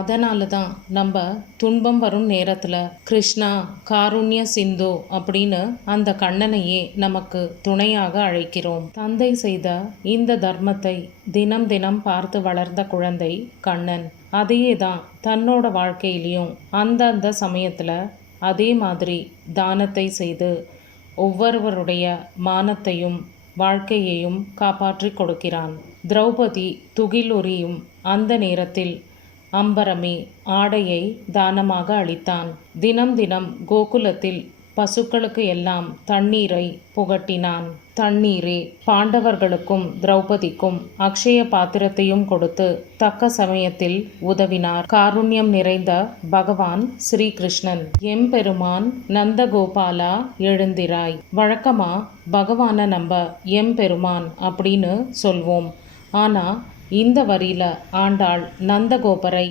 அதனால தான் நம்ம துன்பம் வரும் நேரத்தில் கிருஷ்ணா காருண்ய சிந்து அப்படின்னு அந்த கண்ணனையே நமக்கு துணையாக அழைக்கிறோம். தந்தை செய்த இந்த தர்மத்தை தினம் தினம் பார்த்து வளர்ந்த குழந்தை கண்ணன். அதையே தான் தன்னோட வாழ்க்கையிலையும் அந்தந்த சமயத்தில் அதே மாதிரி தானத்தை செய்து ஒவ்வொருவருடைய மானத்தையும் வாழ்க்கையையும் காப்பாற்றி கொடுக்கிறான். திரௌபதி துகிலுரியும் அந்த நேரத்தில் அம்பரமே ஆடையை தானமாக அளித்தான். தினம் தினம் கோகுலத்தில் பசுக்களுக்கு எல்லாம் தண்ணீரை புகட்டினான். தண்ணீரே பாண்டவர்களுக்கும் திரௌபதிக்கும் அக்ஷய பாத்திரத்தையும் கொடுத்து தக்க சமயத்தில் உதவினார். காருண்யம் நிறைந்த பகவான் ஸ்ரீகிருஷ்ணன். எம்பெருமான் நந்தகோபாலா எழுந்திராய். வழக்கமா பகவானை நம்ம எம்பெருமான் அப்படின்னு சொல்வோம். ஆனா இந்த வரியில ஆண்டாள் நந்தகோபரை